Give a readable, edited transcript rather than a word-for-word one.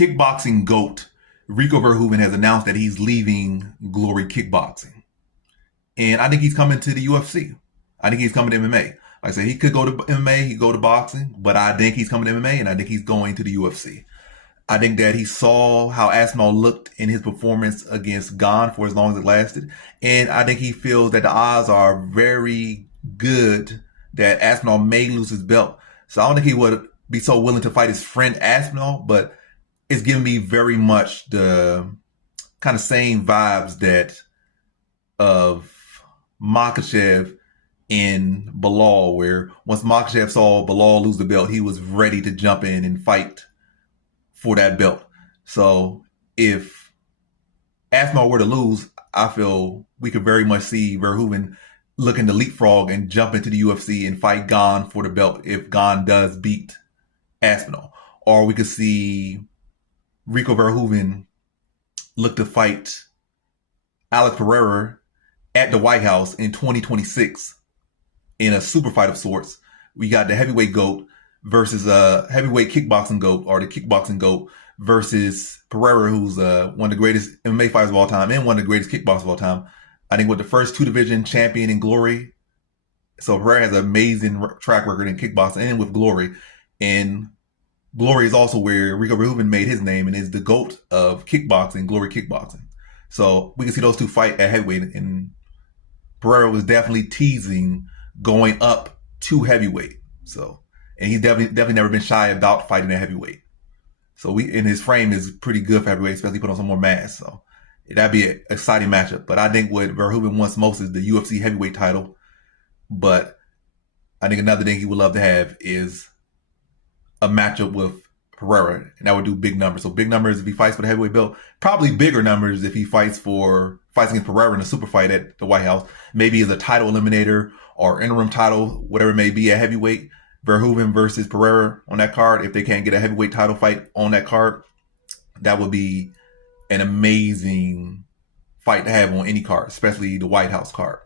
kickboxing GOAT Rico Verhoeven has announced that he's leaving Glory Kickboxing. And I think he's coming to the UFC. I think he's coming to MMA. Like I said, he could go to MMA, he could go to boxing, but I think he's coming to MMA and I think he's going to the UFC. I think that he saw how Aspinall looked in his performance against Gane for as long as it lasted. And I think he feels that the odds are very good that Aspinall may lose his belt. So I don't think he would be so willing to fight his friend Aspinall, but it's giving me very much the kind of same vibes that of Makhachev in Bilal, where once Makhachev saw Bilal lose the belt, he was ready to jump in and fight for that belt. So if Aspinall were to lose, I feel we could very much see Verhoeven looking to leapfrog and jump into the UFC and fight Gane for the belt if Gane does beat Aspinall. Or we could see Rico Verhoeven look to fight Alex Pereira at the White House in 2026 in a super fight of sorts. We got the heavyweight GOAT versus a heavyweight kickboxing GOAT, or the kickboxing GOAT versus Pereira, who's one of the greatest MMA fighters of all time and one of the greatest kickboxers of all time. I think with the first two division champion in Glory. So Pereira has an amazing track record in kickboxing and with Glory. And Glory is also where Rico Verhoeven made his name and is the GOAT of kickboxing, Glory Kickboxing. So we can see those two fight at heavyweight, and Pereira was definitely teasing going up to heavyweight. So, and he's definitely never been shy about fighting at heavyweight. So and his frame is pretty good for heavyweight, especially put on some more mass. So that'd be an exciting matchup. But I think what Verhoeven wants most is the UFC heavyweight title. But I think another thing he would love to have is a matchup with Pereira, and that would do big numbers. So big numbers if he fights for the heavyweight belt. Probably bigger numbers if he fights against Pereira in a super fight at the White House. Maybe as a title eliminator or interim title, whatever it may be at heavyweight. Verhoeven versus Pereira on that card. If they can't get a heavyweight title fight on that card, that would be an amazing fight to have on any card, especially the White House card.